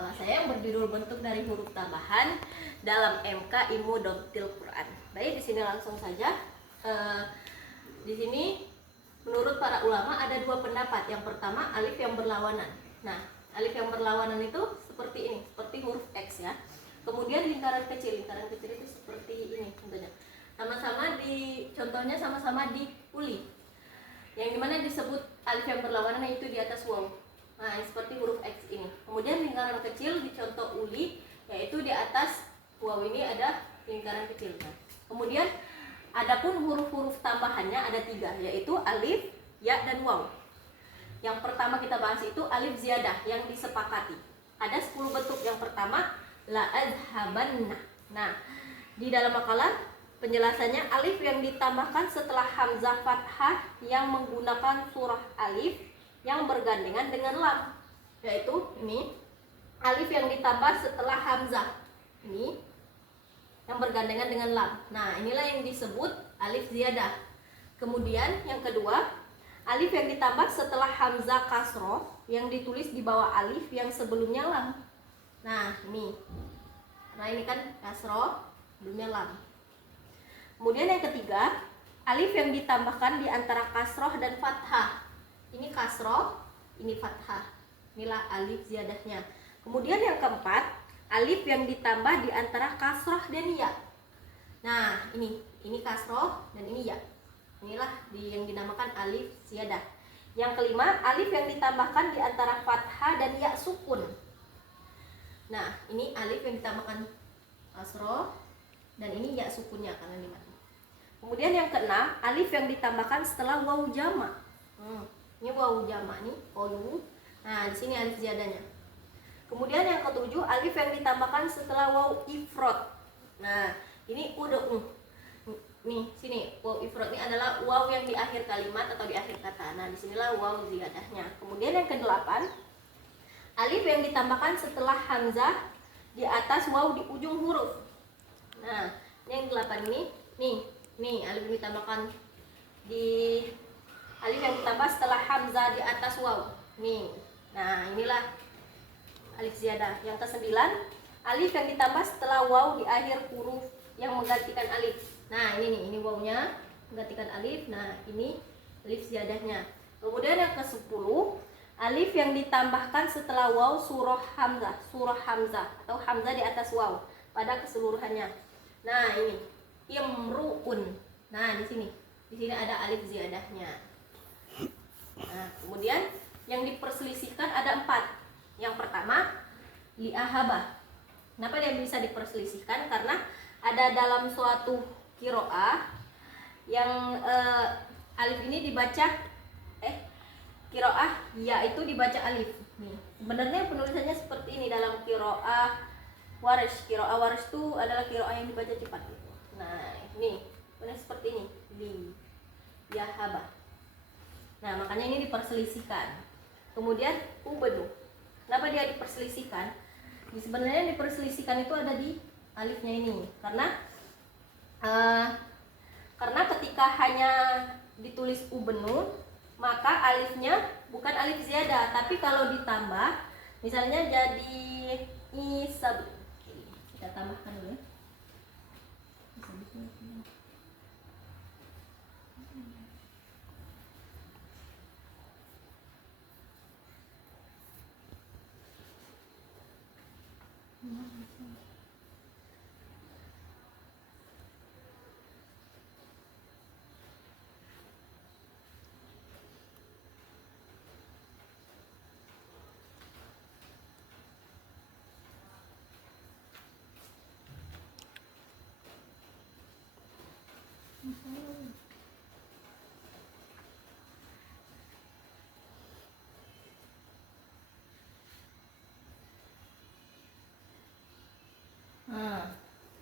makalah saya yang berjudul bentuk dari huruf tambahan dalam MK Ilmu Dhabtil Quran. Baik, di sini langsung saja. Di sini menurut para ulama ada dua pendapat. Yang pertama, alif yang berlawanan. Nah, alif yang berlawanan itu seperti ini, seperti huruf X ya. Kemudian lingkaran kecil itu seperti ini tentunya. Contohnya sama-sama di uli. Yang dimana disebut alif yang berlawanan itu di atas waw. Nah, seperti huruf X ini. Kemudian lingkaran kecil di contoh uli, yaitu di atas waw ini ada lingkaran kecil. Nah, kemudian adapun huruf-huruf tambahannya ada 3, yaitu alif, ya, dan waw. Yang pertama kita bahas itu alif ziyadah yang disepakati. Ada 10 bentuk. Yang pertama, la adhabanna. Nah, di dalam makalah penjelasannya alif yang ditambahkan setelah hamzah fathah yang menggunakan surah alif yang bergandengan dengan lam, yaitu ini alif yang ditambah setelah hamzah ini yang bergandengan dengan lam. Nah, inilah yang disebut alif ziyadah. Kemudian yang kedua, alif yang ditambah setelah hamzah kasroh yang ditulis di bawah alif yang sebelumnya lam. Nah, ini karena ini kan kasroh sebelumnya lam. Kemudian yang ketiga, alif yang ditambahkan di antara kasroh dan fathah. Ini kasroh, ini fathah. Inilah alif ziyadahnya. Kemudian yang keempat, alif yang ditambah di antara kasroh dan ya. Nah, ini kasroh dan ini ya. Inilah yang dinamakan alif ziyadah. Yang kelima, alif yang ditambahkan di antara fathah dan ya sukun. Nah, ini alif yang ditambahkan kasroh dan ini ya sukunnya karena ini mati. Kemudian yang keenam, alif yang ditambahkan setelah waw jama'. Ini waw jama' nih, qalu. Nah, di sini alif ziyadahnya. Kemudian yang ketujuh, alif yang ditambahkan setelah waw ifrad. Nah, ini ud'u. Nih, sini waw ifrad ini adalah waw yang di akhir kalimat atau di akhir kata. Nah, disinilah waw ziyadahnya. Kemudian yang kedelapan, alif yang ditambahkan setelah hamzah di atas waw di ujung huruf. Nah, yang delapan ini, nih alif yang ditambahkan di alif yang ditambah setelah hamzah di atas waw. Nih. Nah, inilah alif ziyadah. Yang kesembilan, alif yang ditambah setelah waw di akhir huruf yang menggantikan alif. Nah, ini wawnya menggantikan alif. Nah, ini alif ziyadahnya. Kemudian yang ke-10, alif yang ditambahkan setelah waw surah hamzah atau hamzah di atas waw pada keseluruhannya. Nah, ini imru'un. Nah, di sini ada alif ziyadahnya. Nah, kemudian yang diperselisihkan ada 4. Yang pertama, li'ahabah. Kenapa dia bisa diperselisihkan? Karena ada dalam suatu qiraah yang alif ini dibaca qiraah ya itu dibaca alif. Nih, sebenarnya penulisannya seperti ini dalam qiraah Warsh. Qiraah Warsh itu adalah qiraah yang dibaca cepat. Nah, ini benar seperti ini, li yahabah. Nah, makanya ini diperselisihkan. Kemudian ubenu. Kenapa dia diperselisihkan? Sebenarnya diperselisihkan itu ada di alifnya ini. Karena ketika hanya ditulis ubenu, maka alifnya bukan alif ziyadah, tapi kalau ditambah misalnya jadi isab. Kita tambahkan dulu ya.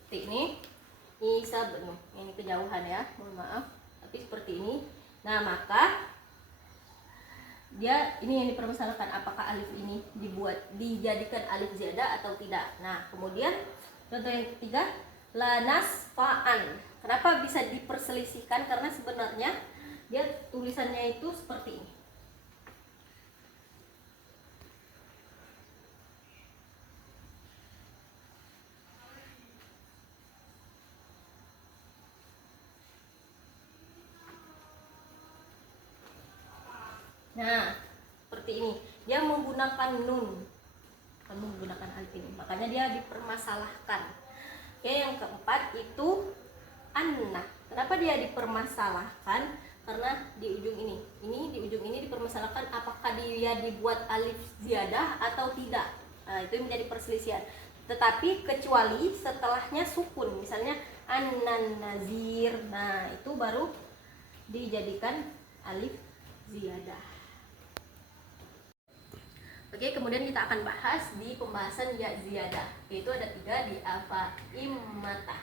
Ini isab, ini kejauhan ya, mohon maaf, tapi seperti ini. Nah, maka dia ini yang dipermasalahkan, apakah alif ini dijadikan alif ziyadah atau tidak. Nah, kemudian contoh yang ketiga, lanasfa'an. Kenapa bisa diperselisihkan? Karena sebenarnya dia tulisannya itu seperti ini. Nah, seperti ini. Dia menggunakan nun, bukan menggunakan alif ini. Makanya dia dipermasalahkan. Oke, yang keempat itu anna. Kenapa dia dipermasalahkan? Karena di ujung ini di ujung ini dipermasalahkan apakah dia dibuat alif ziyadah atau tidak. Nah, itu menjadi perselisihan. Tetapi kecuali setelahnya sukun, misalnya annan nazir, nah itu baru dijadikan alif ziyadah. Oke, kemudian kita akan bahas di pembahasan ya ziyadah, yaitu ada 3 di afaimata.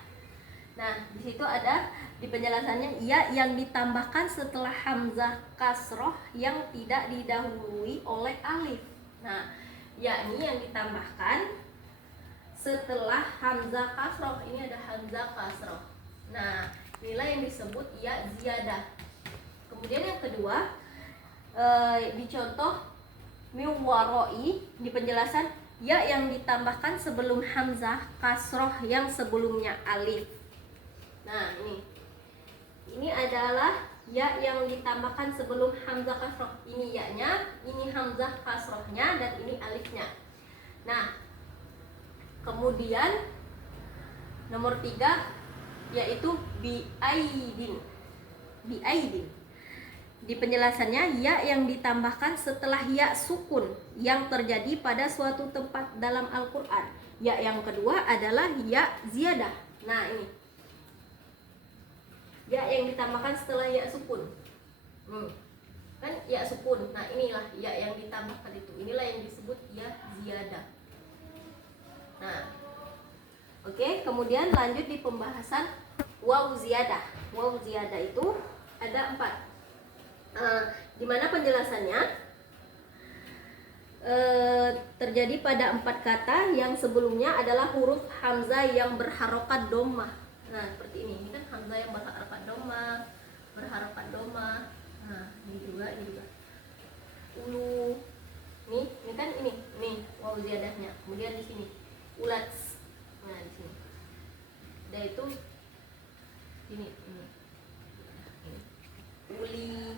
Nah, di situ ada di penjelasannya ya yang ditambahkan setelah hamzah kasroh yang tidak didahului oleh alif. Nah, yakni yang ditambahkan setelah hamzah kasroh, ini ada hamzah kasroh. Nah, inilah yang disebut ya ziyadah. Kemudian yang kedua, di contoh miwaroi, di penjelasan ya yang ditambahkan sebelum hamzah kasroh yang sebelumnya alif. Nah, ini adalah ya yang ditambahkan sebelum hamzah kasroh. Ini ya-nya, ini hamzah kasrohnya, dan ini alifnya. Nah, kemudian nomor 3 yaitu biaidin. Biaidin. Di penjelasannya ya yang ditambahkan setelah ya sukun yang terjadi pada suatu tempat dalam Al-Qur'an. Ya yang kedua adalah ya ziyadah. Nah, ini ya yang ditambahkan setelah ya sukun. Kan ya sukun. Nah, inilah ya yang ditambahkan itu. Inilah yang disebut ya ziyadah. Nah, oke, kemudian lanjut di pembahasan waw ziyadah. Waw ziyadah itu ada 4. Di mana penjelasannya terjadi pada 4 kata yang sebelumnya adalah huruf hamzah yang berharokat domah. Nah, seperti ini. Ini kan hamzah yang berharokat domah, Nah, ini juga. Ulu. Ini kan ini waw ziyadahnya. Kemudian di sini ulat. Nah, di sini. Dan itu ini. Uli.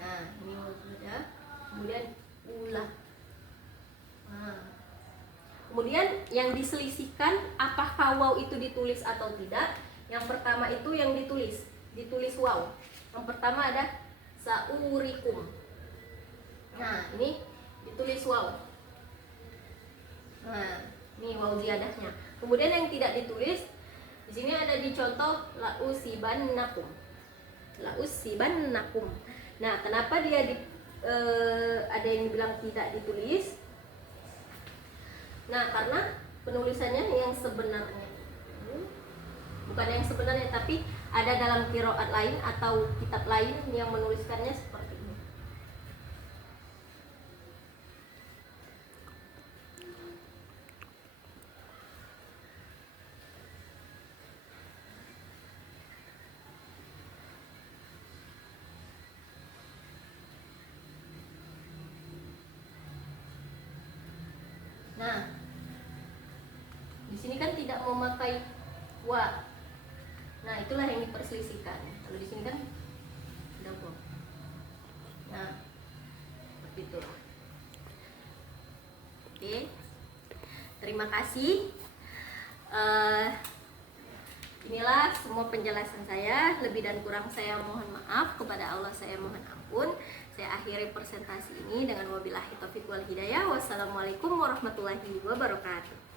Nah, ini waw ziyadah. Kemudian ulah. Nah. Kemudian yang diselisihkan apakah waw itu ditulis atau tidak. Yang pertama itu yang ditulis waw. Yang pertama ada saurikum. Nah, ini ditulis waw. Nah, ini waw ziyadahnya. Kemudian yang tidak ditulis di sini ada di contoh lausibannakum. Nah, kenapa dia ada yang bilang tidak ditulis? Nah, karena penulisannya yang sebenarnya, bukan yang sebenarnya, tapi ada dalam qiraat lain atau kitab lain yang menuliskannya seperti ini. Nah, di sini kan tidak memakai wa. Nah, itulah yang diperselisihkan. Kalau di sini kan tidak wa. Nah, seperti itulah. Oke, terima kasih. Inilah semua penjelasan saya. Lebih dan kurang saya mohon maaf. Kepada Allah saya mohon ampun. Saya akhiri presentasi ini dengan wabillahi taufiq wal hidayah. Wassalamualaikum warahmatullahi wabarakatuh.